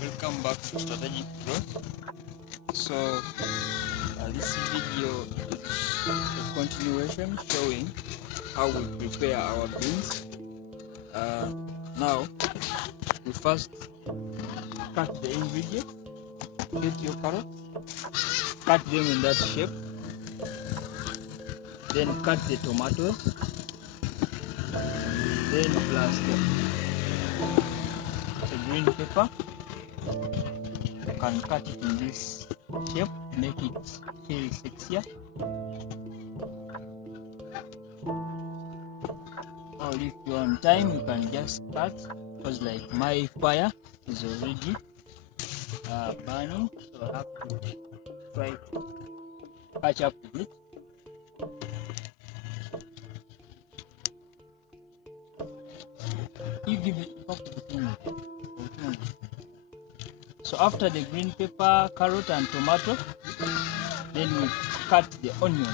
Welcome back to Strategic Growth. So this video is a continuation showing how we prepare our beans. Now we first cut the ingredients. Get your carrots, cut them in that shape. Then cut the tomatoes. Then plus the green pepper. You can cut it in this shape, make it feel sexier. Or if you're on time, you can just cut, because like my fire is already burning, so I have to try to catch up with it. You give it so after the green pepper, carrot and tomato, then we cut the onions.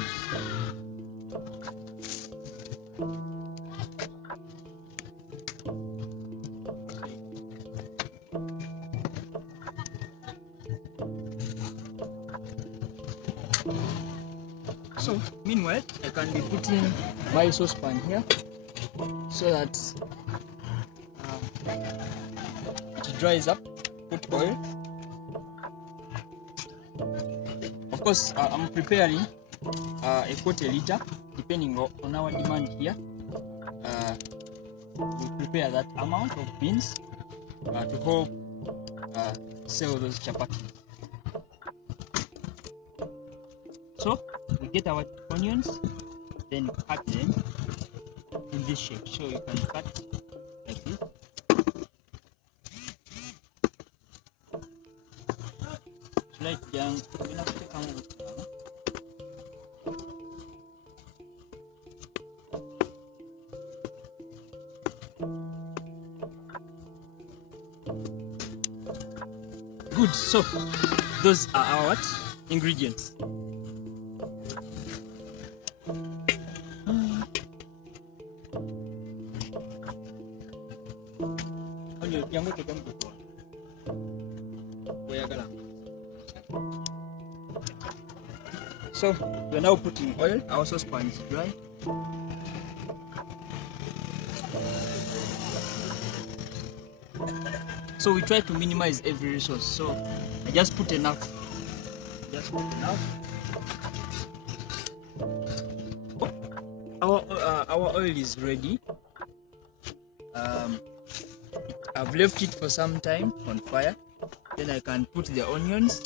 So meanwhile, I can be putting my saucepan here so that it dries up. Put oil. Of course, I'm preparing a quarter liter, depending on our demand here. We prepare that amount of beans to help sell those chapatis. So we get our onions, then cut them in this shape. So you can cut like this. Good, so those are our ingredients. So we're now putting oil. Our saucepan is dry. So we try to minimize every resource. So I just put enough. Our oil is ready. I've left it for some time on fire. Then I can put the onions.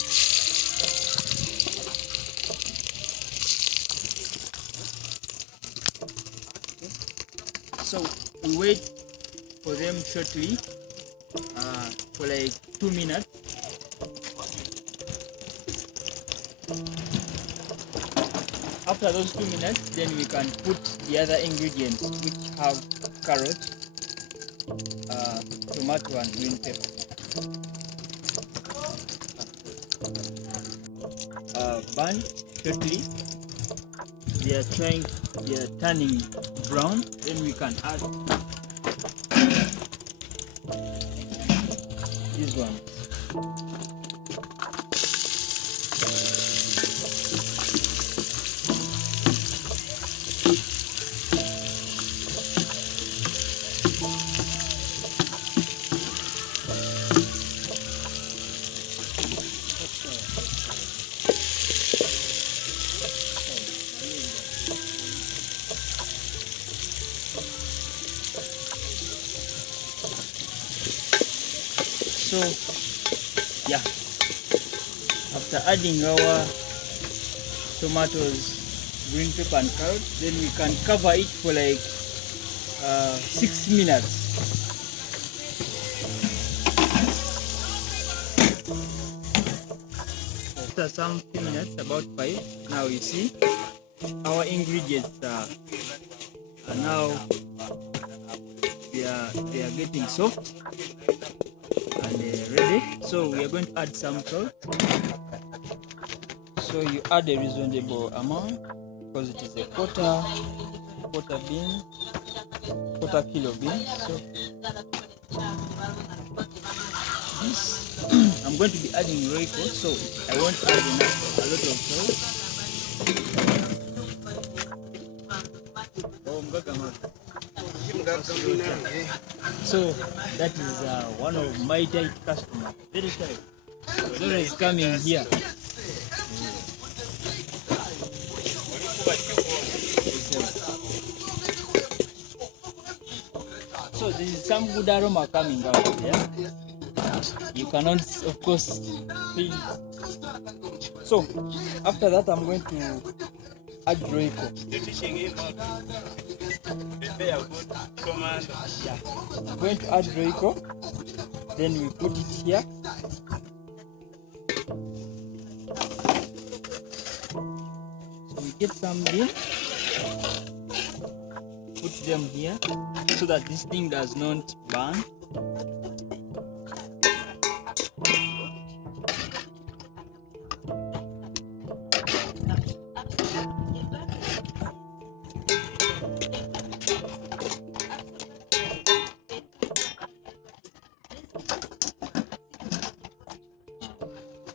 So we wait for them shortly for like 2 minutes. After those 2 minutes, then we can put the other ingredients, which have carrot, tomato and green pepper. Burn shortly. They are turning brown. Then we can add this one. So yeah, after adding our tomatoes, green pepper and carrot, then we can cover it for like 6 minutes. After some few minutes, about 5, now you see our ingredients are now they are getting soft and ready. So we are going to add some salt. So you add a reasonable amount because it is a quarter kilo bean. So this I'm going to be adding Royco, so I won't add a lot of salt. So that is one of my tight customers, very tight. So he's coming here. So there is some good aroma coming out there. You cannot, of course, feel it. So after that, I'm going to add Royco. Yeah, I'm going to add Royco. Then we put it here. So we get some beans, put them here so that this thing does not burn.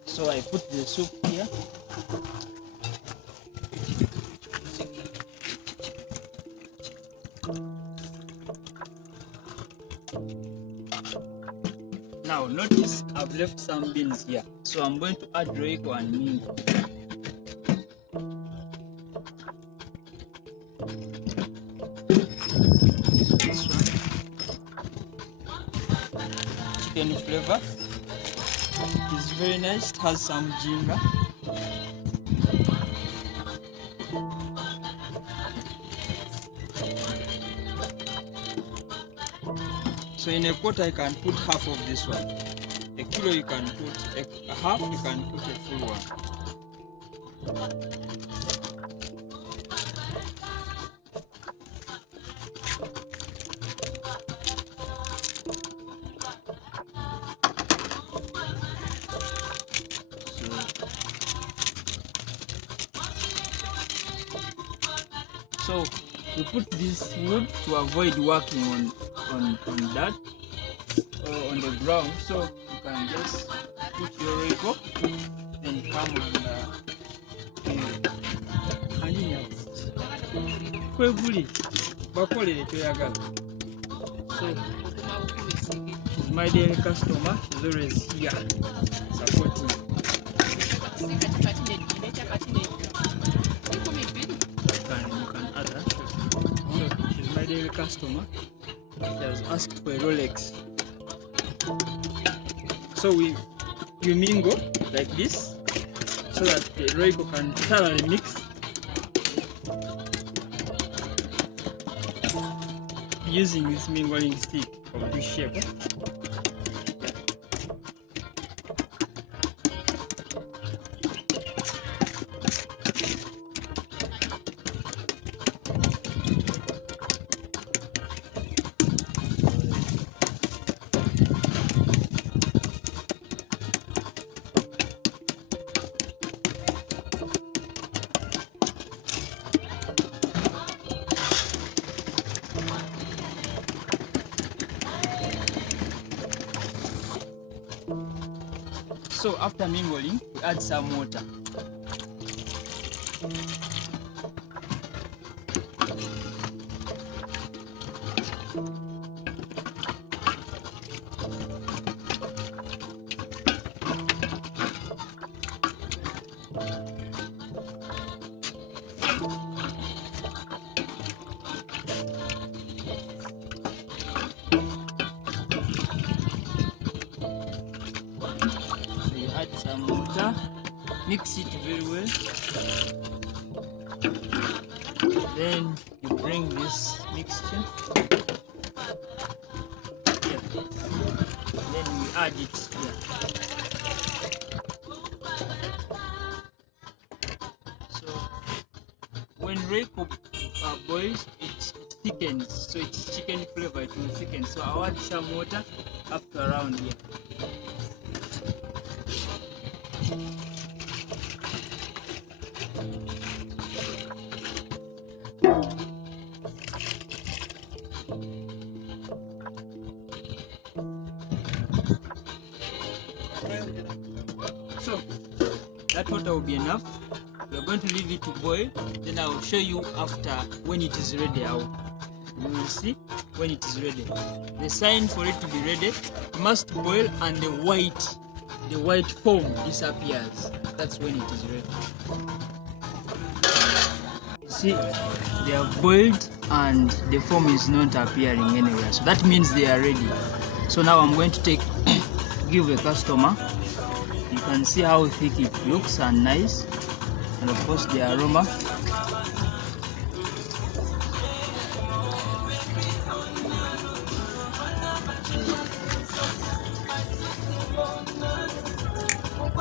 So I put the soup here. Now notice I've left some beans here. So I'm going to add Royco and mingo. This one. Chicken flavor. It's very nice, it has some ginger. So in a pot I can put half of this one. A kilo you can put a half, you can put a full one. So we put this wood to avoid working on that or on the ground. So you can just put your Royco and come so my daily customer is always here supporting. You can add that. So she's my daily customer. She has asked for a Rolex. So you mingle like this so that the Royco can thoroughly mix. Using this mingling stick of this shape. So after mingling, we add some water. Add some water, mix it very well, then you bring this mixture here, then we add it here. So when Royco boils, it thickens, so it's chicken flavor, it will thicken. So I'll add some water up to around here. That water will be enough. We are going to leave it to boil. Then I will show you after when it is ready. You will see when it is ready. The sign for it to be ready, it must boil and the white foam disappears. That's when it is ready. See, they are boiled and the foam is not appearing anywhere. So that means they are ready. So now I'm going to give a customer. You can see how thick it looks and nice, and of course the aroma.